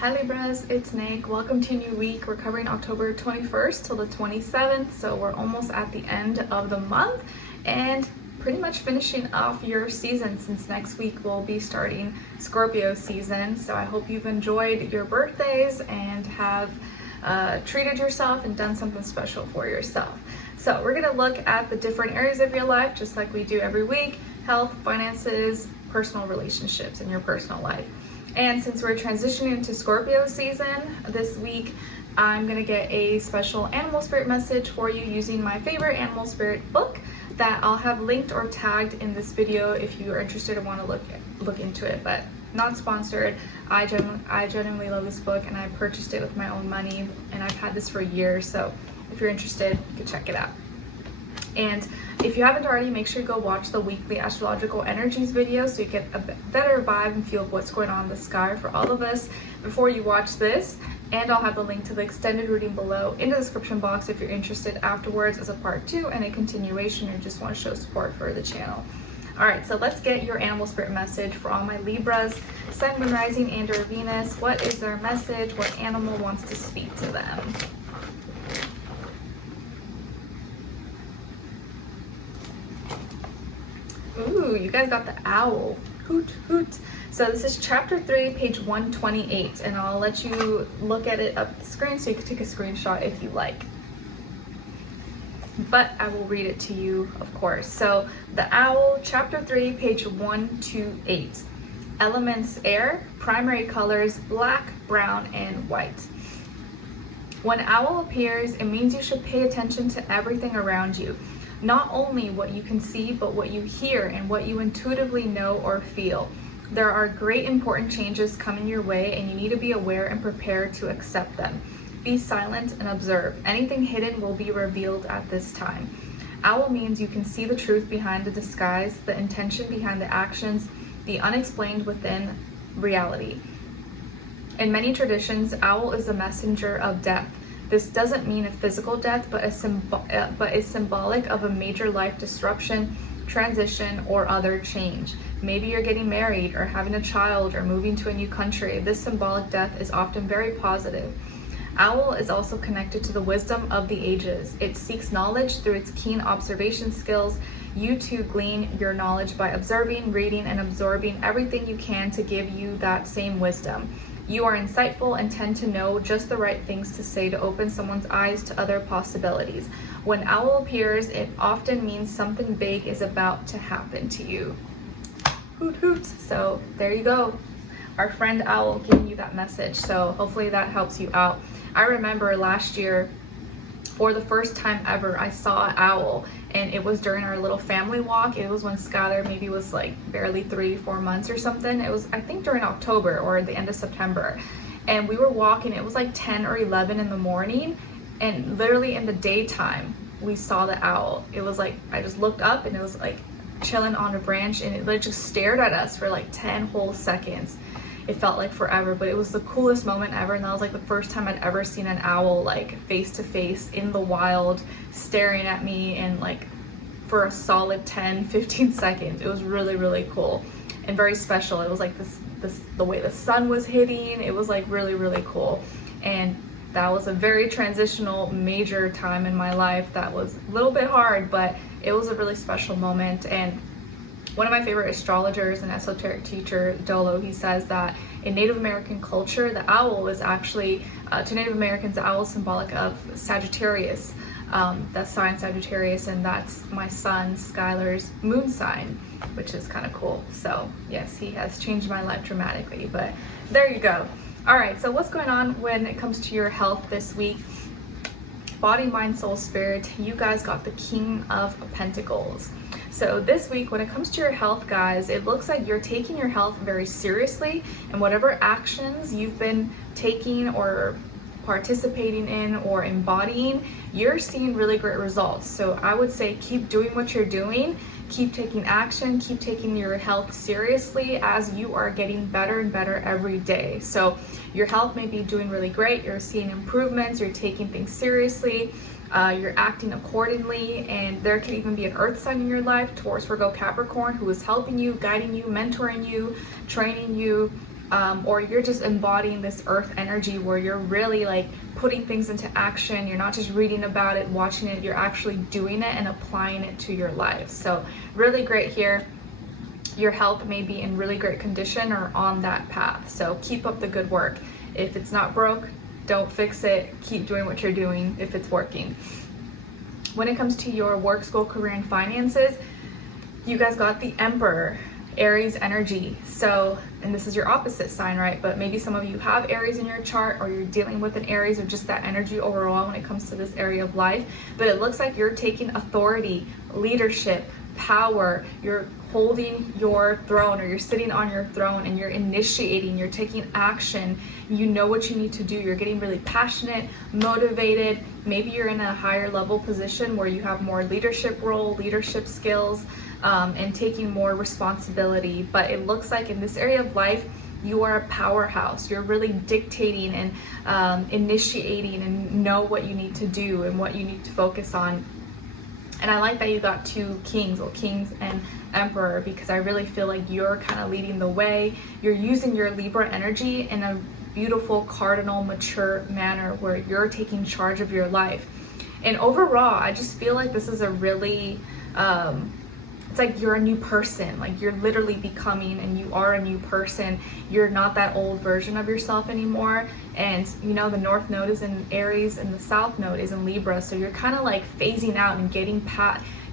Hi Libras, it's Nick. Welcome to a new week. We're covering October 21st till the 27th, so we're almost at the end of the month and pretty much finishing off your season, since next week we'll be starting Scorpio season. So I hope you've enjoyed your birthdays and have treated yourself and done something special for yourself. So we're gonna look at the different areas of your life, just like we do every week: health, finances, personal relationships, and your personal life. And since we're transitioning into Scorpio season this week, I'm gonna get a special animal spirit message for you using my favorite animal spirit book that I'll have linked or tagged in this video if you are interested and want to look into it, but not sponsored. I genuinely love this book and I purchased it with my own money, and I've had this for years, so if you're interested, you can check it out. And if you haven't already, make sure you go watch the weekly astrological energies video so you get a better vibe and feel of what's going on in the sky for all of us before you watch this. And I'll have the link to the extended reading below in the description box if you're interested afterwards as a part 2 and a continuation, or just want to show support for the channel. Alright, so let's get your animal spirit message for all my Libras, Sun, Moon, Rising, and or Venus. What is their message? What animal wants to speak to them? Ooh, you guys got the owl. Hoot, hoot. So this is chapter 3, page 128, and I'll let you look at it up the screen so you can take a screenshot if you like. But I will read it to you, of course. So the owl, chapter 3, page 128. Elements: air, primary colors, black, brown, and white. When owl appears, it means you should pay attention to everything around you. Not only what you can see, but what you hear and what you intuitively know or feel. There are great important changes coming your way, and you need to be aware and prepared to accept them. Be silent and observe. Anything hidden will be revealed at this time. Owl means you can see the truth behind the disguise, the intention behind the actions, the unexplained within reality. In many traditions, owl is the messenger of death. This doesn't mean a physical death, but is symbolic of a major life disruption, transition, or other change. Maybe you're getting married or having a child or moving to a new country. This symbolic death is often very positive. Owl is also connected to the wisdom of the ages. It seeks knowledge through its keen observation skills. You too glean your knowledge by observing, reading, and absorbing everything you can to give you that same wisdom. You are insightful and tend to know just the right things to say to open someone's eyes to other possibilities. When owl appears, it often means something big is about to happen to you. Hoot hoot. So there you go. Our friend owl giving you that message. So hopefully that helps you out. I remember last year, for the first time ever, I saw an owl, and it was during our little family walk. It was when Skylar maybe was like barely 3-4 months or something. It was, I think, during October or the end of September, and we were walking. It was like 10 or 11 in the morning, and literally in the daytime we saw the owl. It was like, I just looked up and it was like chilling on a branch, and it like just stared at us for like 10 whole seconds. It felt like forever, but it was the coolest moment ever, and that was like the first time I'd ever seen an owl like face to face in the wild staring at me, and like for a solid 10-15 seconds. It was really, really cool and very special. It was like this the way the sun was hitting. It was like really, really cool, and that was a very transitional major time in my life. That was a little bit hard, but it was a really special moment. And one of my favorite astrologers and esoteric teacher, Dolo, he says that in Native American culture, the owl is actually, to Native Americans, the owl is symbolic of Sagittarius, that sign Sagittarius, and that's my son, Skylar's moon sign, which is kind of cool. So yes, he has changed my life dramatically, but there you go. All right, so what's going on when it comes to your health this week? Body, mind, soul, spirit, you guys got the King of Pentacles. So this week, when it comes to your health, guys, it looks like you're taking your health very seriously, and whatever actions you've been taking or participating in or embodying, you're seeing really great results. So I would say keep doing what you're doing, keep taking action, keep taking your health seriously as you are getting better and better every day. So your health may be doing really great, you're seeing improvements, you're taking things seriously, you're acting accordingly, and there could even be an earth sign in your life, Taurus, Virgo, Capricorn, who is helping you, guiding you, mentoring you, training you, or you're just embodying this earth energy where you're really like putting things into action. You're not just reading about it, watching it, you're actually doing it and applying it to your life. So really great here. Your health may be in really great condition or on that path. So keep up the good work. If it's not broke, don't fix it. Keep doing what you're doing if it's working. When it comes to your work, school, career, and finances, you guys got the Emperor, Aries energy. So, and this is your opposite sign, right? But maybe some of you have Aries in your chart, or you're dealing with an Aries, or just that energy overall when it comes to this area of life. But it looks like you're taking authority, leadership, power. You're holding your throne, or you're sitting on your throne, and you're initiating, you're taking action. You know what you need to do. You're getting really passionate, motivated. Maybe you're in a higher level position where you have more leadership role, leadership skills, and taking more responsibility. But it looks like in this area of life, you are a powerhouse. You're really dictating and initiating, and know what you need to do and what you need to focus on. And I like that you got two kings, or kings and emperor, because I really feel like you're kind of leading the way. You're using your Libra energy in a beautiful, cardinal, mature manner where you're taking charge of your life. And overall, I just feel like this is a really, it's like you're a new person. Like you're literally becoming, and you are a new person. You're not that old version of yourself anymore. And you know, the North Node is in Aries and the South Node is in Libra. So you're kind of like phasing out and getting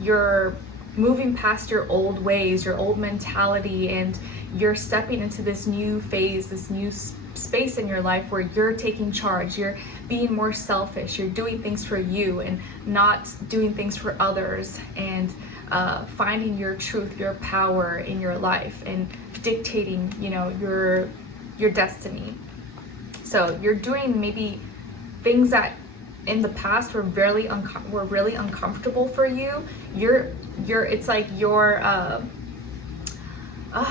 you're moving past your old ways, your old mentality, and you're stepping into this new phase, this new space in your life where you're taking charge. You're being more selfish. You're doing things for you and not doing things for others, and finding your truth, your power in your life, and dictating, you know, your destiny. So you're doing maybe things that in the past were really uncomfortable for you. It's like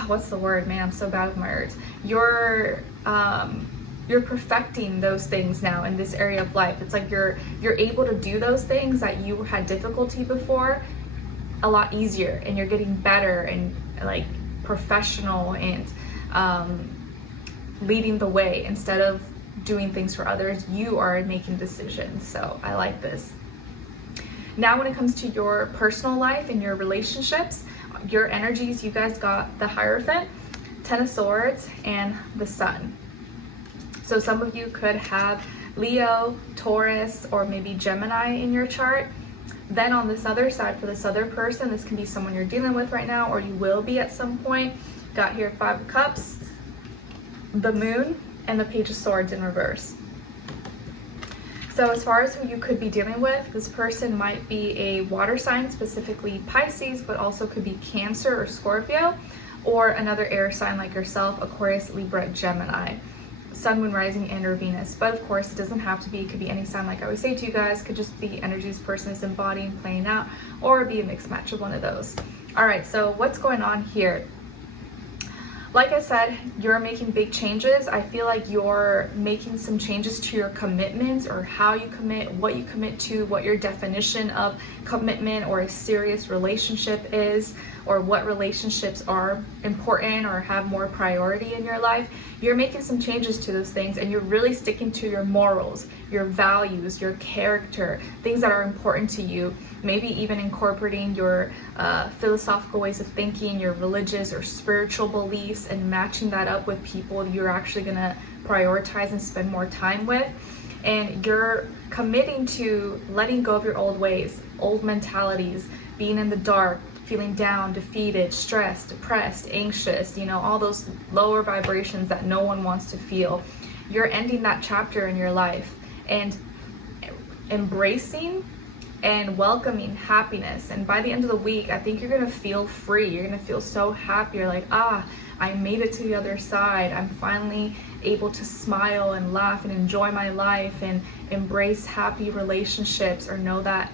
what's the word, man? I'm so bad with my words. You're perfecting those things now in this area of life. It's like you're able to do those things that you had difficulty before a lot easier, and you're getting better and like professional and leading the way. Instead of doing things for others, you are making decisions. So I like this. Now when it comes to your personal life and your relationships, your energies, you guys got the Hierophant, Ten of Swords, and the Sun. So some of you could have Leo, Taurus, or maybe Gemini in your chart. Then on this other side, for this other person, this can be someone you're dealing with right now, or you will be at some point. Got here 5 of Cups, the Moon, and the Page of Swords in reverse. So as far as who you could be dealing with, this person might be a water sign, specifically Pisces, but also could be Cancer or Scorpio, or another air sign like yourself, Aquarius, Libra, Gemini, Sun, Moon, Rising, and or Venus. But of course, it doesn't have to be. It could be any sign, like I always say to you guys. Could just be energies person is embodying, playing out, or be a mixed match of one of those. All right, so what's going on here? Like I said, you're making big changes. I feel like you're making some changes to your commitments, or how you commit, what you commit to, what your definition of commitment or a serious relationship is, or what relationships are important or have more priority in your life. You're making some changes to those things, and you're really sticking to your morals, your values, your character, things that are important to you. Maybe even incorporating your philosophical ways of thinking, your religious or spiritual beliefs, and matching that up with people you're actually gonna prioritize and spend more time with. And you're committing to letting go of your old ways, old mentalities, being in the dark, feeling down, defeated, stressed, depressed, anxious, you know, all those lower vibrations that no one wants to feel. You're ending that chapter in your life and embracing and welcoming happiness. And by the end of the week, I think you're gonna feel free. You're gonna feel so happy. You're like, I made it to the other side. I'm finally able to smile and laugh and enjoy my life and embrace happy relationships, or know that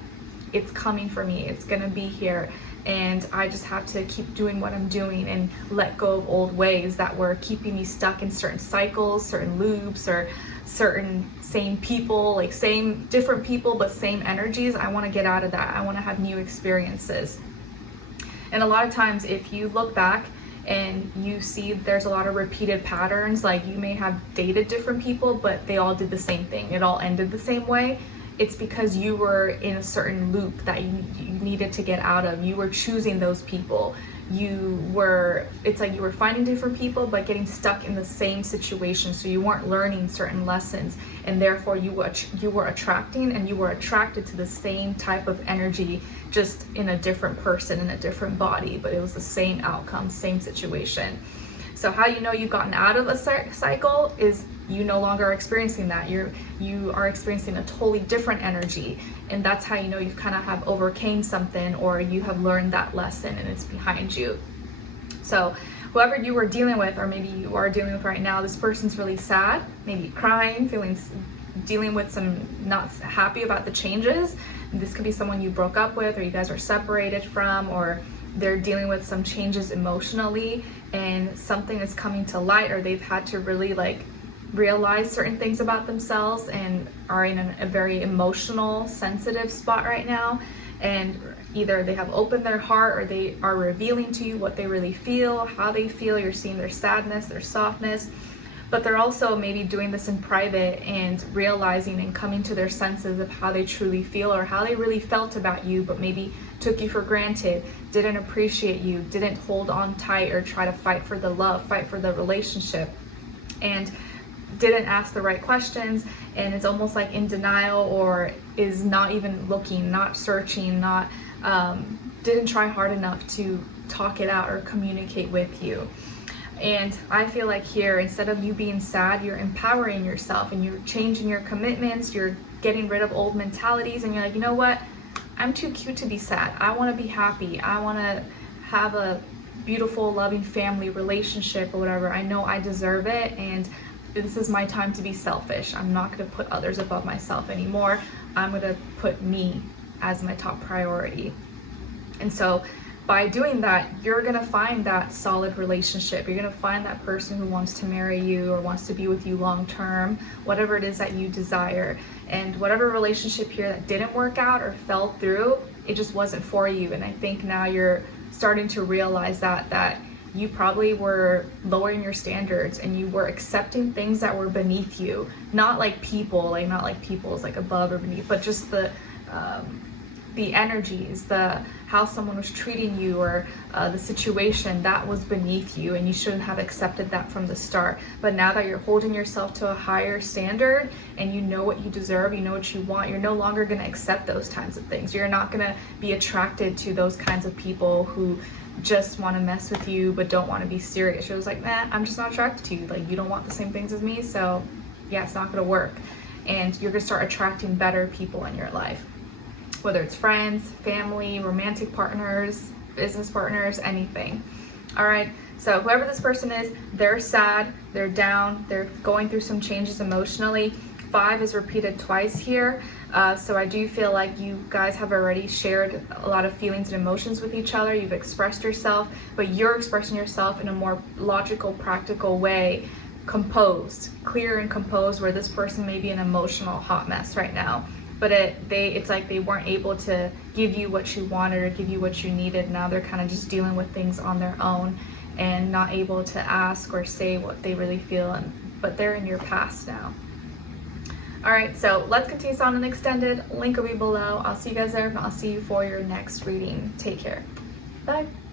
it's coming for me. It's gonna be here. And I just have to keep doing what I'm doing and let go of old ways that were keeping me stuck in certain cycles, certain loops, or certain same people, like same different people but same energies. I want to get out of that. I want to have new experiences. And a lot of times, if you look back and you see there's a lot of repeated patterns. Like you may have dated different people, but they all did the same thing. It all ended the same way. It's because you were in a certain loop that you needed to get out of. You were choosing those people. It's like you were finding different people, but getting stuck in the same situation. So you weren't learning certain lessons, and therefore you were attracting, and you were attracted to the same type of energy, just in a different person, in a different body, but it was the same outcome, same situation. So how you know you've gotten out of a cycle is you no longer are experiencing that. You are experiencing a totally different energy, and that's how you know you've kind of have overcame something, or you have learned that lesson and it's behind you. So whoever you were dealing with, or maybe you are dealing with right now, this person's really sad, maybe crying, dealing with some not happy about the changes. This could be someone you broke up with, or you guys are separated from, or they're dealing with some changes emotionally, and something is coming to light, or they've had to really like realize certain things about themselves and are in a very emotional, sensitive spot right now. And either they have opened their heart, or they are revealing to you what they really feel, how they feel. You're seeing their sadness, their softness, but they're also maybe doing this in private and realizing and coming to their senses of how they truly feel, or how they really felt about you, but maybe took you for granted, didn't appreciate you, didn't hold on tight or try to fight for the love, fight for the relationship, and didn't ask the right questions, and is almost like in denial, or is not even looking, not searching, not didn't try hard enough to talk it out or communicate with you. And I feel like here, instead of you being sad, you're empowering yourself, and you're changing your commitments, you're getting rid of old mentalities, and you're like, you know what, I'm too cute to be sad. I want to be happy. I want to have a beautiful, loving family relationship or whatever. I know I deserve it, and this is my time to be selfish. I'm not going to put others above myself anymore. I'm going to put me as my top priority. And so by doing that, you're going to find that solid relationship. You're going to find that person who wants to marry you or wants to be with you long term, whatever it is that you desire. And whatever relationship here that didn't work out or fell through, it just wasn't for you. And I think now you're starting to realize that you probably were lowering your standards, and you were accepting things that were beneath you. Not like people, not like people's like above or beneath, but just the energies, how someone was treating you, or the situation that was beneath you, and you shouldn't have accepted that from the start. But now that you're holding yourself to a higher standard, and you know what you deserve, you know what you want, you're no longer going to accept those kinds of things. You're not going to be attracted to those kinds of people who just want to mess with you but don't want to be serious. You're just like, nah, I'm just not attracted to you. Like, you don't want the same things as me, so yeah, it's not going to work. And you're going to start attracting better people in your life, whether it's friends, family, romantic partners, business partners, anything. All right, so whoever this person is, they're sad, they're down, they're going through some changes emotionally. 5 is repeated twice here. So I do feel like you guys have already shared a lot of feelings and emotions with each other. You've expressed yourself, but you're expressing yourself in a more logical, practical way, composed, clear and composed, where this person may be an emotional hot mess right now. But it's like they weren't able to give you what you wanted or give you what you needed. Now they're kind of just dealing with things on their own and not able to ask or say what they really feel, but they're in your past now. All right, so let's continue this on an extended. Link will be below. I'll see you guys there, and I'll see you for your next reading. Take care. Bye.